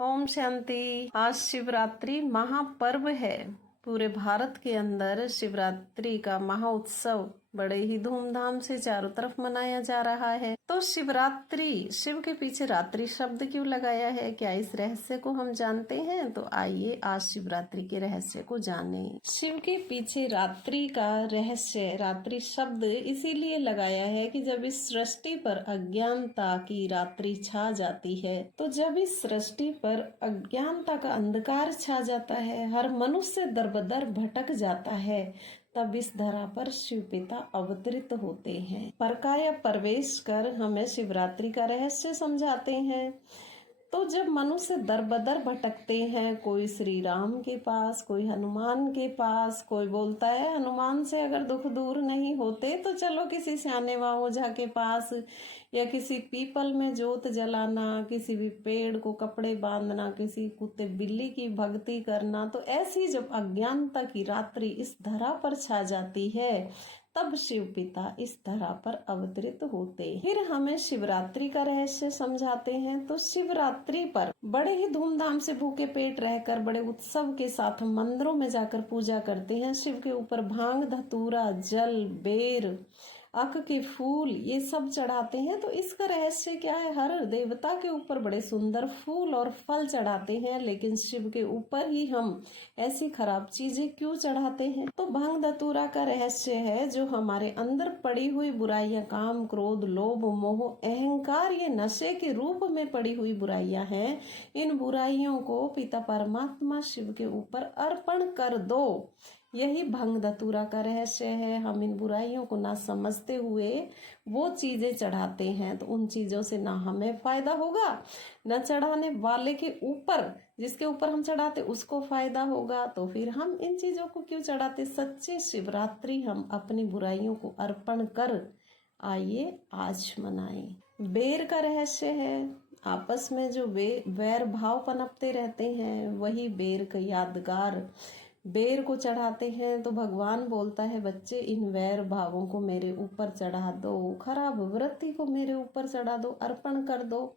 ओम शांति। आज शिवरात्रि महापर्व है। पूरे भारत के अंदर शिवरात्रि का महोत्सव बड़े ही धूमधाम से चारों तरफ मनाया जा रहा है। तो शिवरात्रि, शिव के पीछे रात्रि शब्द क्यों लगाया है, क्या इस रहस्य को हम जानते हैं? तो आइए आज शिवरात्रि के रहस्य को जानें। शिव के पीछे रात्रि का रहस्य, रात्रि शब्द इसीलिए लगाया है कि जब इस सृष्टि पर अज्ञानता की रात्रि छा जाती है, तो जब इस सृष्टि पर अज्ञानता का अंधकार छा जाता है, हर मनुष्य दर-बदर भटक जाता है, तब इस धरा पर शिव पिता अवतरित होते हैं। परकाया प्रवेश कर हमें शिवरात्रि का रहस्य समझाते हैं। तो जब मनुष्य दर-बदर भटकते हैं, कोई श्री राम के पास, कोई हनुमान के पास, कोई बोलता है हनुमान से अगर दुख दूर नहीं होते तो चलो किसी सियाने व ओझा के पास, या किसी पीपल में जोत जलाना, किसी भी पेड़ को कपड़े बांधना, किसी कुत्ते बिल्ली की भक्ति करना। तो ऐसी जब अज्ञानता की रात्रि इस धरा पर छा जाती है, तब शिव पिता इस धरा पर अवतरित होते हैं। फिर हमें शिवरात्रि का रहस्य समझाते हैं। तो शिवरात्रि पर बड़े ही धूमधाम से भूखे पेट रहकर बड़े उत्सव के साथ मंदिरों में जाकर पूजा करते हैं। शिव के ऊपर भांग, धतूरा, जल, बेर, अख के फूल ये सब चढ़ाते हैं। तो इसका रहस्य क्या है? हर देवता के ऊपर बड़े सुंदर फूल और फल चढ़ाते हैं, लेकिन शिव के ऊपर ही हम ऐसी खराब चीजें क्यों चढ़ाते हैं? तो भांग धतूरा का रहस्य है, जो हमारे अंदर पड़ी हुई बुराइयां, काम, क्रोध, लोभ, मोह, अहंकार, ये नशे के रूप में पड़ी हुई बुराइयां हैं। इन बुराइयों को पिता परमात्मा शिव के ऊपर अर्पण कर दो। यही भंग धतूरा का रहस्य है। हम इन बुराइयों को ना समझते हुए वो चीजें चढ़ाते हैं, तो उन चीजों से ना हमें फायदा होगा, न चढ़ाने वाले के ऊपर, जिसके ऊपर हम चढ़ाते उसको फायदा होगा। तो फिर हम इन चीजों को क्यों चढ़ाते? सच्ची शिवरात्रि हम अपनी बुराइयों को अर्पण कर आइए आज मनाएं। बेर का रहस्य है, आपस में जो वैर भाव पनपते रहते हैं, वही बेर का यादगार बेर को चढ़ाते हैं। तो भगवान बोलता है, बच्चे इन वैर भावों को मेरे ऊपर चढ़ा दो, खराब वृत्ति को मेरे ऊपर चढ़ा दो, अर्पण कर दो।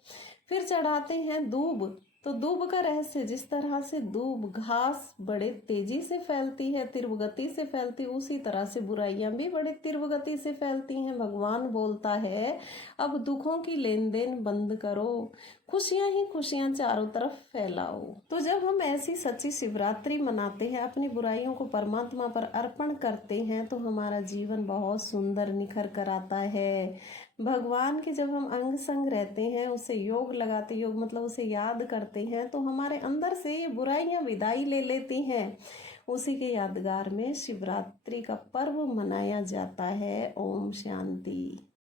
फिर चढ़ाते हैं दूब। तो दूब का रहस्य, जिस तरह से दूब घास बड़े तेजी से फैलती है, तीव्र गति से फैलती, उसी तरह से बुराइयां भी बड़े तीव्र गति से फैलती हैं। भगवान बोलता है, अब दुखों की लेन देन बंद करो, खुशियां ही खुशियां चारों तरफ फैलाओ। तो जब हम ऐसी सच्ची शिवरात्रि मनाते हैं, अपनी बुराइयों को परमात्मा पर अर्पण करते हैं, तो हमारा जीवन बहुत सुंदर निखर कर आता है। भगवान के जब हम अंग संग रहते हैं, उसे योग लगाते, योग मतलब उसे याद करते हैं, तो हमारे अंदर से ये बुराइयां विदाई ले लेती हैं। उसी के यादगार में शिवरात्रि का पर्व मनाया जाता है। ओम शांति।